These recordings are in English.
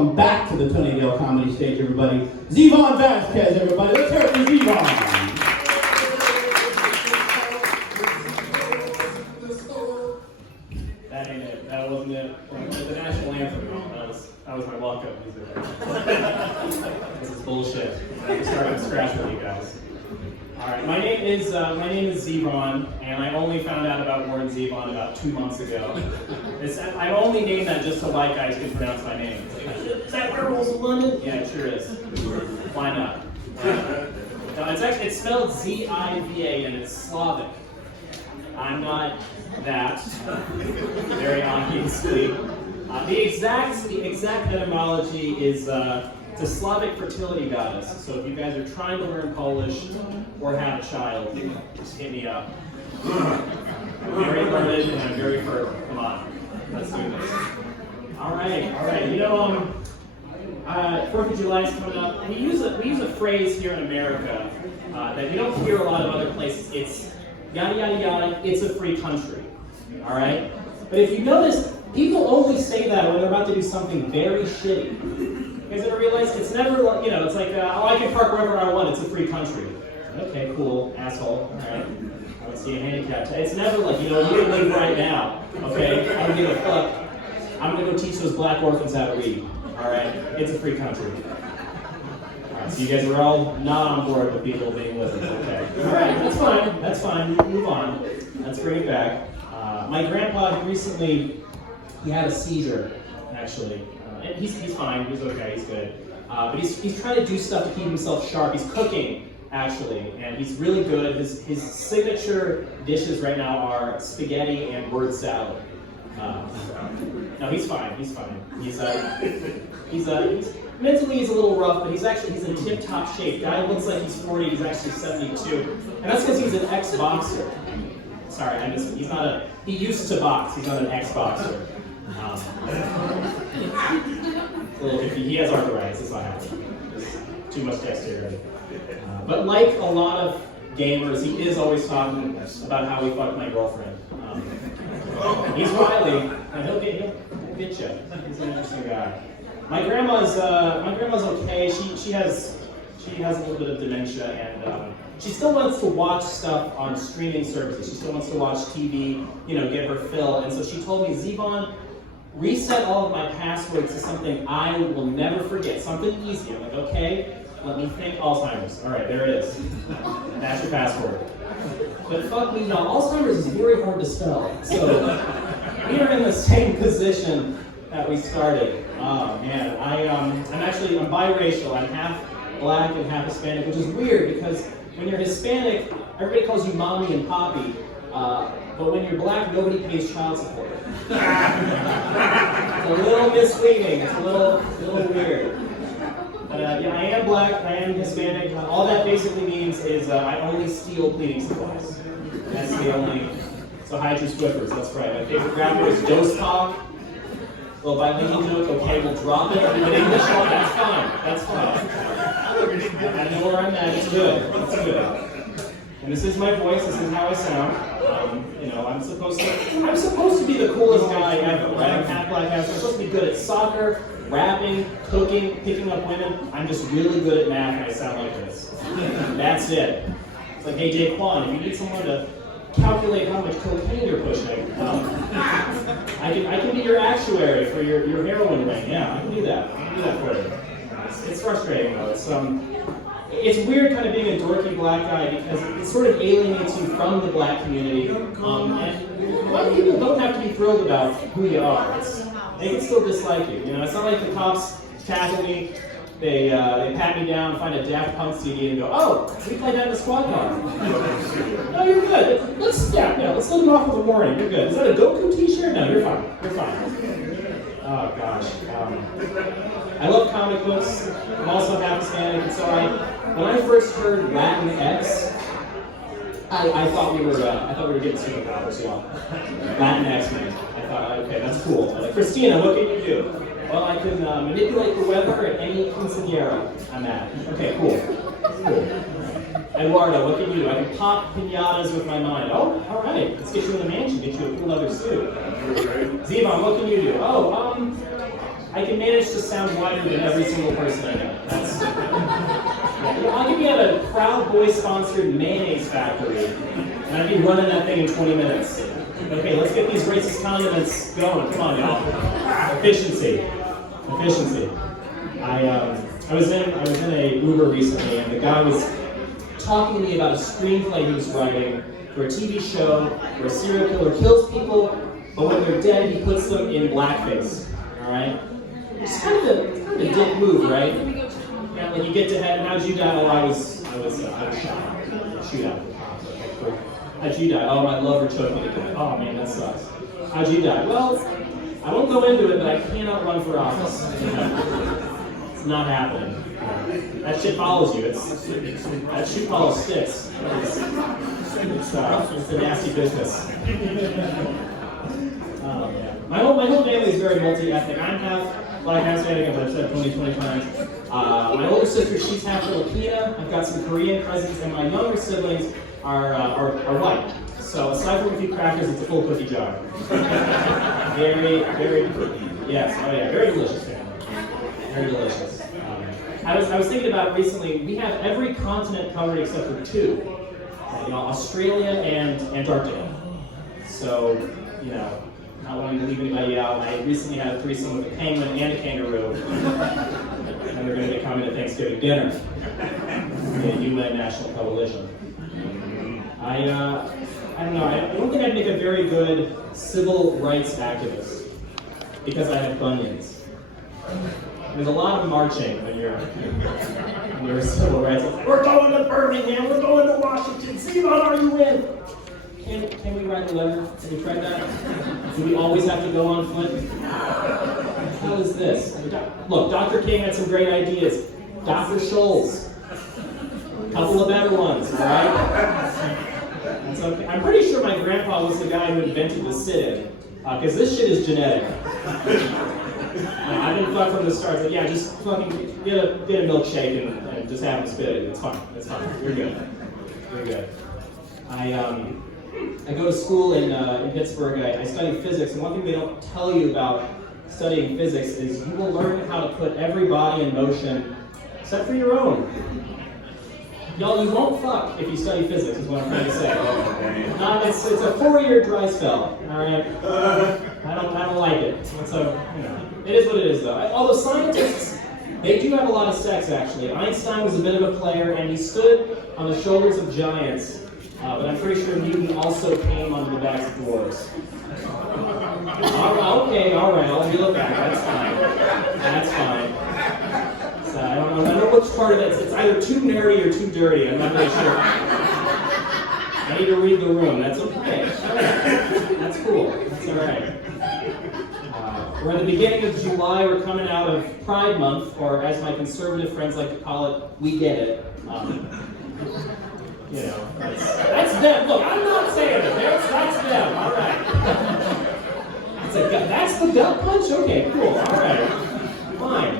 welcome back to the Tonidale comedy stage, everybody. Zevon Vasquez, everybody. Let's hear it for Zevon. That ain't it. That wasn't it. The national anthem. That was my walk-up music. This is bullshit. I'm starting from scratch with you guys. All right, my name is Zevon, and I only found out about Warren Zevon about 2 months ago. I only named that just so white guys can pronounce my name. Is that Werewolves of London? Yeah, it sure is. Why not? No, it's spelled Z-I-V-A, and it's Slavic. I'm not that, very obviously. The exact etymology is it's a Slavic fertility goddess. So if you guys are trying to learn Polish or have a child, just hit me up. I'm very learned and I'm very fertile. Come on, let's do this. All right. You know, 4th of July is coming up. We use a phrase here in America that you don't hear a lot of other places. It's yada yada yada. It's a free country. All right. But if you notice, people only say that when they're about to do something very shitty. You guys ever realize it's never like, you know, it's like, oh, I can park wherever I want, it's a free country. Okay, cool, asshole, all right. I don't see a handicap. It's never like, you know, you can leave right now, okay? I don't give a fuck. I'm gonna go teach those black orphans how to read, all right? It's a free country. All right, so you guys are all not on board with people being with us, okay? All right, that's fine, move on. Let's bring it back. My grandpa recently, he had a seizure, actually. And he's fine, he's okay, he's good. But he's trying to do stuff to keep himself sharp. He's cooking, actually, and he's really good. His signature dishes right now are spaghetti and word salad. No, he's fine. He's mentally he's a little rough, but he's in tip-top shape. Guy looks like he's 40, he's actually 72, and that's because he's an ex-boxer. Sorry, he used to box. He's not an ex-boxer. A little iffy. He has arthritis, it's not happening. Too much dexterity. But like a lot of gamers, he is always talking about how he fucked my girlfriend. He's wily, and he'll get you. He's an interesting guy. My grandma's okay. She has a little bit of dementia, and she still wants to watch stuff on streaming services. She still wants to watch TV, get her fill. And so she told me, Zevon, reset all of my passwords to something I will never forget, something easy. I'm like, okay, let me think Alzheimer's. All right, there it is. That's your password. But fuck me, no, Alzheimer's is very hard to spell. So we are in the same position that we started. Oh man, I'm biracial. I'm half black and half Hispanic, which is weird because when you're Hispanic, everybody calls you mommy and poppy. But when you're black, nobody pays child support. It's a little misleading. It's a little weird. But yeah, I am black. I am Hispanic. All that basically means is I only steal cleaning supplies. That's the only. So hide your Swiffers. That's right. My favorite rapper is Dose Talk. Well, bilingual joke, okay, we'll drop it. But English, that's fine. I know where I'm at. It's good. It's good. And this is my voice. This is how I sound. I'm supposed to be the coolest guy ever, right? I'm half black, half. I'm supposed to be good at soccer, rapping, cooking, picking up women. I'm just really good at math, and I sound like this. That's it. It's like, hey, Daquan, if you need someone to calculate how much cocaine you're pushing, I can be your actuary for your heroin ring. Yeah, I can do that. I can do that for you. It's frustrating though. It's weird kind of being a dorky black guy because it sort of alienates you from the black community. And a lot of people don't have to be thrilled about who you are. They can still dislike you. It's not like the cops tackle me, they pat me down, find a Daft Punk CD, and go, "Oh, we played that in the squad car." No, you're good. Let's let them off with a warning. You're good. Is that a Goku T-shirt? No, you're fine. You're fine. Oh gosh. I love comic books. I'm also half Hispanic, and so when I first heard Latinx, I thought we were getting superpowers. Yeah. Latinx, man. I thought, okay, that's cool. Like, Christina, what can you do? Well, I can manipulate the weather at any quinceañera I'm at. Okay, cool. Eduardo, what can you do? I can pop pinatas with my mind. Oh, all right. Let's get you in the mansion. Get you a cool leather suit. Zevon, what can you do? Oh, I can manage to sound wider than every single person I know. That's, I could be at a Proud Boy-sponsored mayonnaise factory, and I'd be running that thing in 20 minutes. Okay, let's get these racist condiments going. Come on, y'all. Efficiency. I was in a Uber recently, and the guy was talking to me about a screenplay he was writing for a TV show where a serial killer kills people, but when they're dead, he puts them in blackface. All right, it's kind of a dick move, right? And when you get to heaven, how'd you die? Oh, I was shot. Shootout. How'd you die? Oh, my lover choked me to death. Oh man, that sucks. How'd you die? Well, I won't go into it, but I cannot run for office. It's not happening. That shit follows you. That shit follows sticks. It's a nasty business. My whole family is very multi-ethnic. I'm half Black, half Hispanic, as I've said 20 times. My older sister, she's half Filipina. I've got some Korean cousins, and my younger siblings are white. So aside from a few crackers, it's a full cookie jar. Very, yes, oh yeah, very delicious family. Very delicious. I was thinking about it recently. We have every continent covered except for two. Australia and Antarctica. So, not wanting to leave anybody out, I recently had a threesome with a penguin and a kangaroo. And they're going to be coming to Thanksgiving dinner. The UN National Coalition. I don't know, I don't think I'd make a very good civil rights activist because I have bunions. There's a lot of marching when you're civil rights. We're going to Birmingham, we're going to Washington, see what are you in? Can we write a letter? Have you tried that? Do we always have to go on foot? How is this? Look, Dr. King had some great ideas. Dr. Scholl's. A couple of better ones, all right? That's okay. I'm pretty sure my grandpa was the guy who invented the sit-in, because this shit is genetic. I've been fucked from the start, but yeah, just fucking get a milkshake and just have them spit it. It's fine. You're good. I go to school in Pittsburgh. I study physics, and one thing they don't tell you about studying physics is you will learn how to put every body in motion except for your own. Y'all, you won't fuck if you study physics, is what I'm trying to say. It's a 4-year dry spell, all right? I don't like it. It is what it is, though. Although scientists, they do have a lot of sex, actually. Einstein was a bit of a player, and he stood on the shoulders of giants. But I'm pretty sure Newton also came onto the backs of dwarves. All right, I'll reel it back. That's fine. So I don't know which part of it. It's either too nerdy or too dirty. I'm not really sure. I need to read the room. That's okay. All right. That's cool. That's all right. We're at the beginning of July. We're coming out of Pride Month, or as my conservative friends like to call it, we get it. That's them. Look, I'm not saying it. That's them. All right. That's the gut punch? Okay, cool. All right. Fine.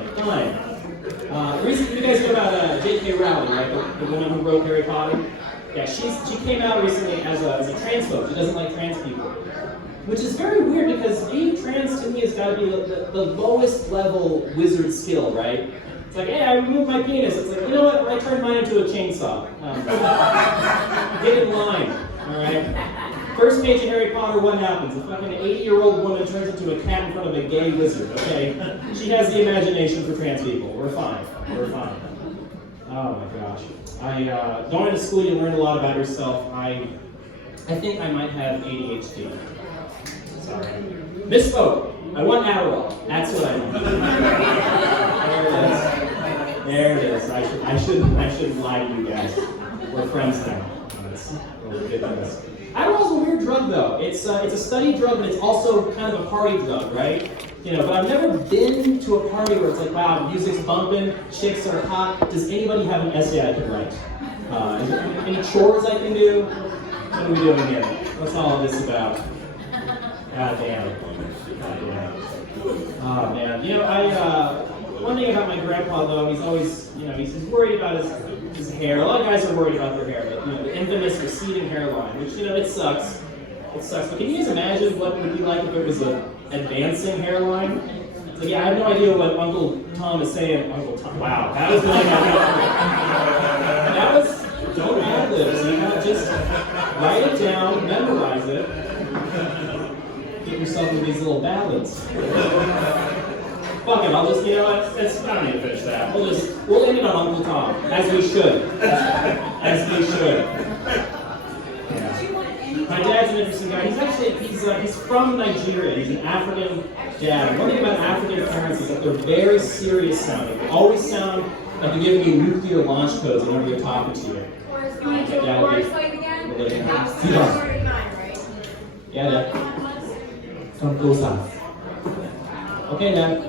Recently, you guys know about J.K. Rowling, right? The woman who wrote Harry Potter? Yeah, she came out recently as a transphobe. She doesn't like trans people. Which is very weird because being trans to me has got to be the lowest level wizard skill, right? It's like, hey, I removed my penis. It's like, you know what? I turned mine into a chainsaw. Get in line, all right? First page of Harry Potter, what happens? A fucking 80-year-old woman turns into a cat in front of a gay wizard, okay? She has the imagination for trans people. We're fine. Oh my gosh. Going to school, you learn a lot about yourself. I think I might have ADHD. Sorry. Misspoke. I want Adderall. That's what I want. There it is. I shouldn't lie to you guys. We're friends now. That's ridiculous. Adderall's a weird drug though. It's a study drug, but it's also kind of a party drug, right? But I've never been to a party where it's like, wow, music's bumping, chicks are hot. Does anybody have an essay I can write? Is there any chores I can do? What are we doing here? What's all of this about? God damn. Oh man. One thing about my grandpa though, he's always, he's worried about his hair. A lot of guys are worried about their hair, but the infamous receding hairline, which it sucks. It sucks. But can you just imagine what it would be like if it was an advancing hairline? It's Like, yeah, I have no idea what Uncle Tom is saying. Uncle Tom, wow, that was really that was, don't ad-lib, so you gotta just write it down, memorize it, get yourself into these little ballads. Fuck it, I'll just, you know what, I don't need to finish that. We'll end it on Uncle Tom, as we should. As we should. Yeah. My dad's an interesting guy. He's from Nigeria. He's an African dad. One thing about African parents is that they're very serious sounding. They always sound like they're giving you nuclear launch codes whenever they're talking to you. Yeah, Dad. Come closer. Okay, Dad.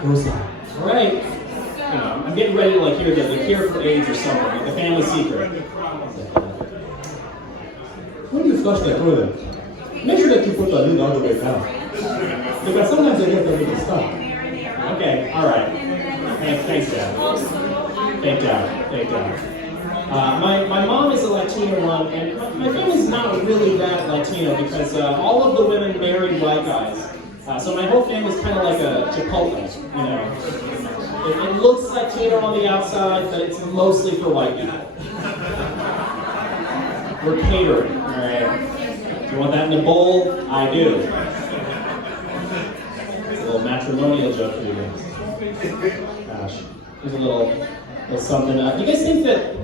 Closer. All right. You know, I'm getting ready to like hear the cure for AIDS or something, like the family secret. When you flush that toilet, make sure that you put the lid all the way down. Because sometimes I get the little stuff. Okay, all right. Thanks, Dad. Thank God. My mom is a Latino one, and my family's not really that Latino because all of the women married white guys. So my whole family's kind of like a Chipotle, you know. It looks Latino on the outside, but it's mostly for white people. We're catering, all right? Do you want that in a bowl? I do. It's a little matrimonial joke for you guys. Gosh, here's a little something. Do you guys think that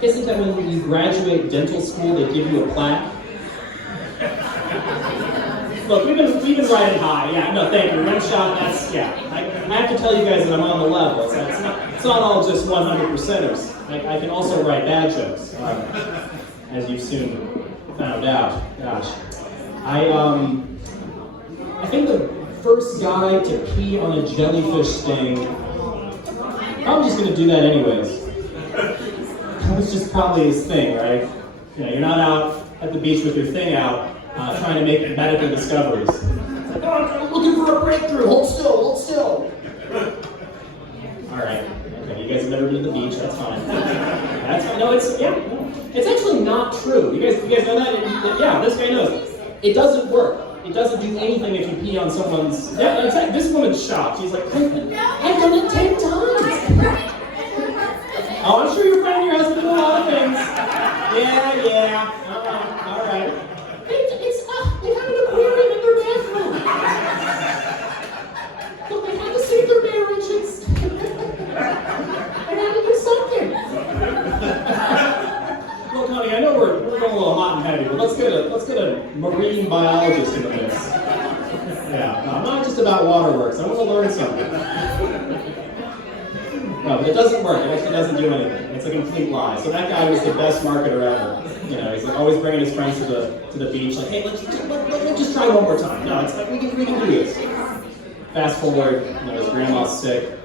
when you graduate dental school, they give you a plaque? Look, we've been riding high. Yeah, no, thank you. Rim shot, that's, yeah. I have to tell you guys that I'm on the level. It's not all just 100%ers. I can also write bad jokes, as you've soon found out. Gosh. I think the first guy to pee on a jellyfish sting, I'm just going to do that anyways. That was just probably his thing, right? You know, you're not out at the beach with your thing out, trying to make medical discoveries. It's like, oh, I'm looking for a breakthrough. Hold still. All right. Okay, you guys have never been to the beach. That's fine. That's fine. No, it's actually not true. You guys know that? Yeah, this guy knows. It doesn't work. It doesn't do anything if you pee on someone's. Yeah, it's like this woman's shocked. She's like, I've done it 10 times. Oh, I'm sure your friend and your husband do a lot of things. Yeah. All right. They have an aquarium in their bathroom. Look, they had to save their marriages. They had to do something. Look, honey, I know we're going a little hot and heavy, but let's get a marine biologist into this. Yeah, no, I'm not just about waterworks. I want to learn something. No, but it doesn't work. It actually doesn't do anything. It's a complete lie. So that guy was the best marketer ever. You know, he's like always bringing his friends to the beach. Like, hey, let's just try one more time. No, it's like we can do this. Fast forward, you know, his grandma's sick.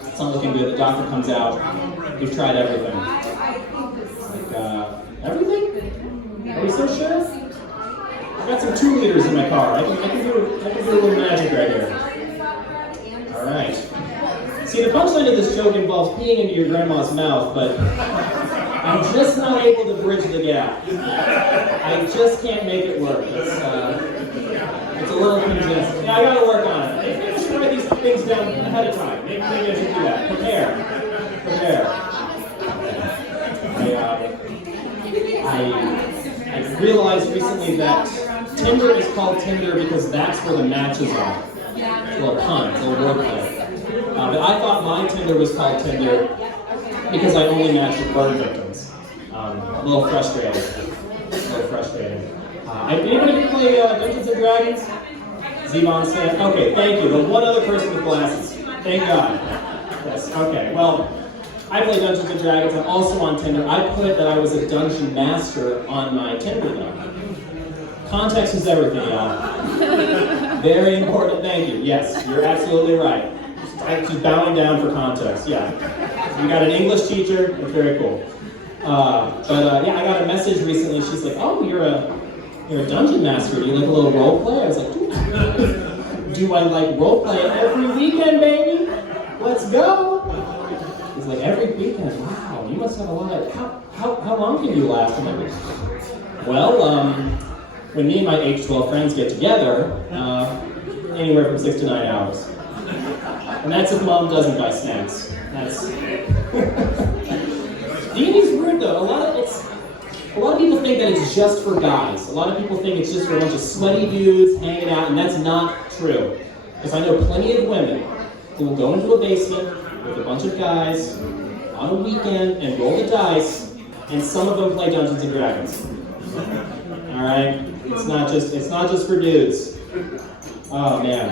It's not looking good. The doctor comes out. We've tried everything. Like, everything? Are we so sure? I've got some 2 liters in my car. I can do a little magic right here. All right. See, the punchline of this joke involves peeing into your grandma's mouth, but I'm just not able to bridge the gap. I just can't make it work. It's a little congested. Yeah, I gotta work on it. Maybe I should write these things down ahead of time. Maybe I should do that. Prepare. I realized recently that Tinder is called Tinder because that's where the matches are. It's a little pun, it's a little wordplay. But I thought my Tinder was called Tinder because I only matched with burn victims. A little frustrating. Anybody play Dungeons and Dragons? Zevon said, okay, thank you. The one other person with glasses. Thank God. Yes, okay. Well, I play Dungeons and Dragons. I'm also on Tinder. I put that I was a dungeon master on my Tinder though. Context is everything, y'all. Very important. Thank you. Yes, you're absolutely right. She's bowing down for context. Yeah. You got an English teacher. It's very cool. Yeah, I got a message recently. She's like, "Oh, you're a dungeon master. Do you like a little role play?" I was like, "Do I like role play every weekend, baby? Let's go." He's like, "Every weekend? Wow, you must have a lot of. How long can you last?" I'm like, "Well, when me and my age 12 friends get together, anywhere from 6 to 9 hours." And that's if mom doesn't buy snacks. That's D&D's weird though. A lot of people think that it's just for guys. A lot of people think it's just for a bunch of sweaty dudes hanging out, and that's not true. Because I know plenty of women who will go into a basement with a bunch of guys on a weekend and roll the dice, and some of them play Dungeons and Dragons. All right, it's not just for dudes. Oh man.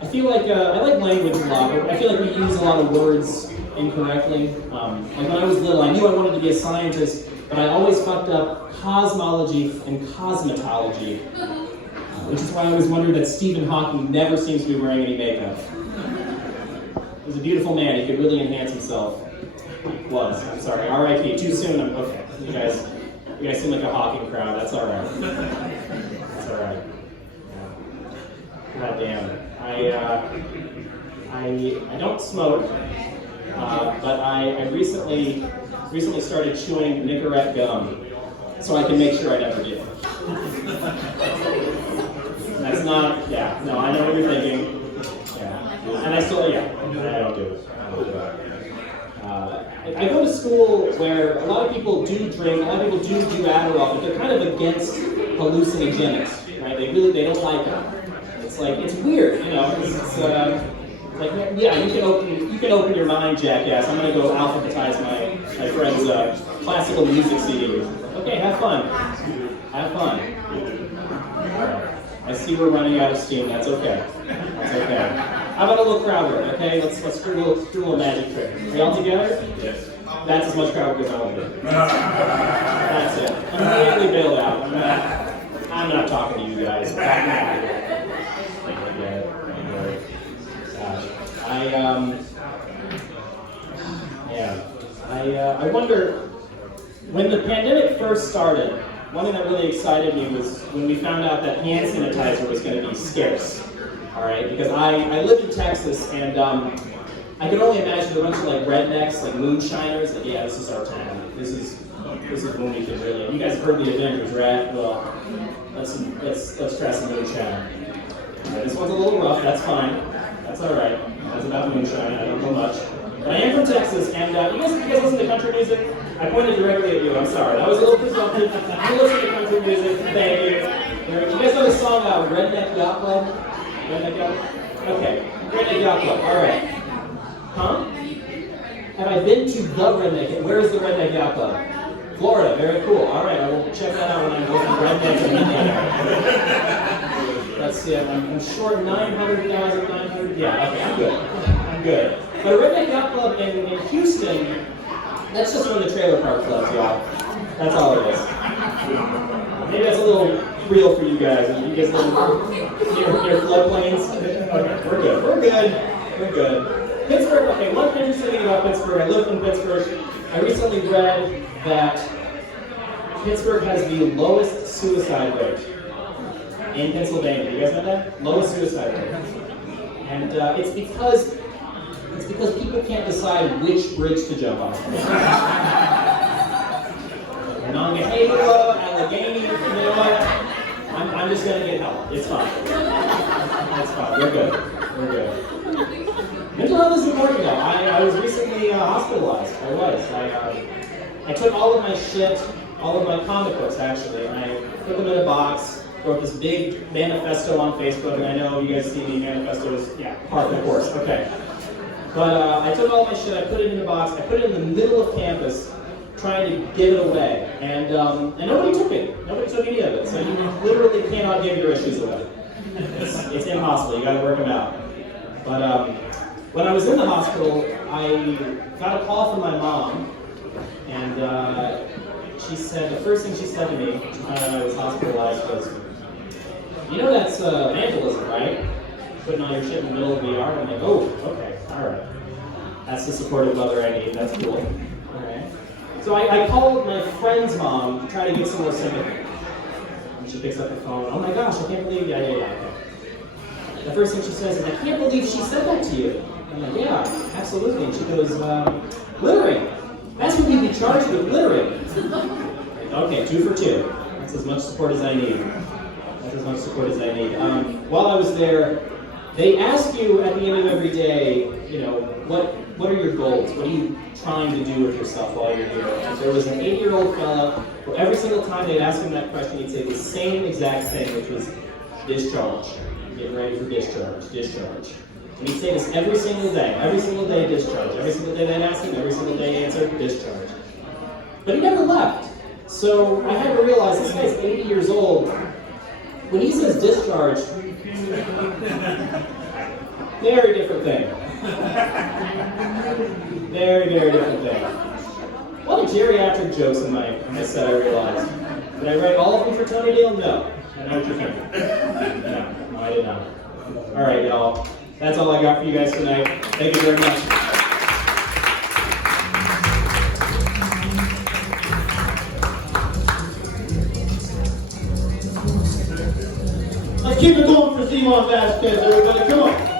I feel like I like language a lot, but I feel like we use a lot of words incorrectly. Like when I was little, I knew I wanted to be a scientist, but I always fucked up cosmology and cosmetology, which is why I always wondered that Stephen Hawking never seems to be wearing any makeup. He was a beautiful man. He could really enhance himself. He was. I'm sorry. R.I.P. Too soon. Okay. You guys seem like a Hawking crowd. That's all right. That's all right. God damn. I don't smoke, but I recently started chewing Nicorette gum, so I can make sure I never do. That's not, yeah, no, I know what you're thinking. Yeah, and I don't do it. I go to school where a lot of people do drink, a lot of people do Adderall, but they're kind of against hallucinogenics, right? They don't like them. It's weird, you know. It's like, yeah, you can open your mind, jackass. I'm gonna go alphabetize my friend's classical music CD. Okay, have fun. Have fun. All right. I see we're running out of steam. That's okay. That's okay. How about a little crowd work? Okay, let's do a little magic trick. Are y'all together? Yes. That's as much crowd work as I want to do. That's it. Immediately bailed out. I'm not talking to you guys. I wonder, when the pandemic first started, one thing that really excited me was when we found out that hand sanitizer was going to be scarce. All right, because I live in Texas, and I can only imagine a bunch of like rednecks, like moonshiners. Like, yeah, this is our town. This is when we can really. You guys have heard the Avengers, right? Well, let's try some moonshine. All right, this one's a little rough. That's fine. That's all right. That's about moonshine. I don't know much. But I am from Texas, and you guys listen to country music? I pointed directly at you. I'm sorry. That was a little presumptive. You listen to country music. Thank you. You guys know the song Redneck Yacht Club? Redneck Yacht Club? Okay. Redneck Yacht Club. All right. Huh? Have I been to the Redneck? Where is the Redneck Yacht Club? Florida. Very cool. All right. I will check that out when I go to Redneck in Let's see. I'm short 900,000. Yeah. Okay. I'm good. But a Redneck Yacht Club in Houston, that's just one of the trailer park clubs, y'all. That's all it is. Maybe that's a little real for you guys. You guys live near floodplains. Okay, we're good. Pittsburgh, okay, one interesting thing about Pittsburgh, I live in Pittsburgh. I recently read that Pittsburgh has the lowest suicide rate in Pennsylvania. You guys know that? Lowest suicide rate. And it's because people can't decide which bridge to jump on. Monongahela, Allegheny, you know what? I'm just gonna get help. It's fine. It's fine. We're good. Mental health is important though. I was recently hospitalized. I took all of my shit, all of my comic books actually, and I put them in a box. Wrote this big manifesto on Facebook, and I know you guys see the manifestos. Yeah, part of course. Okay. But I took all my shit, I put it in a box, I put it in the middle of campus, trying to give it away. And nobody took it. Nobody took any of it. So you literally cannot give your issues away. It's impossible. You got to work them out. But when I was in the hospital, I got a call from my mom, and she said, the first thing she said to me when I was hospitalized was, you know that's vandalism, right? Putting all your shit in the middle of the yard. I'm like, oh, okay, all right. That's the supportive mother I need. That's cool. All right. So I called my friend's mom to try to get some more sympathy. And she picks up the phone. Oh my gosh, I can't believe. Yeah. Okay. The first thing she says is, I can't believe she said that to you. I'm like, yeah, absolutely. And she goes, littering. That's what you'd be charged with, littering. Okay, 2 for 2. That's as much support as I need. While I was there, They ask you at the end of every day, you know, what are your goals? What are you trying to do with yourself while you're here? And there was an 80-year-old fella who every single time they'd ask him that question, he'd say the same exact thing, which was discharge. Getting ready for discharge, discharge. And he'd say this every single day discharge. Every single day they'd ask him, every single day he answered discharge. But he never left. So I had to realize this guy's 80 years old. When he says discharge, very different thing. Very, very different thing. A lot of geriatric jokes in my set, I realized. Did I write all of them for Tonidale? No. I know what you're thinking. No, I did not. All right, y'all. That's all I got for you guys tonight. Thank you very much. Let's keep it going for Simon Vasquez, everybody. Come on.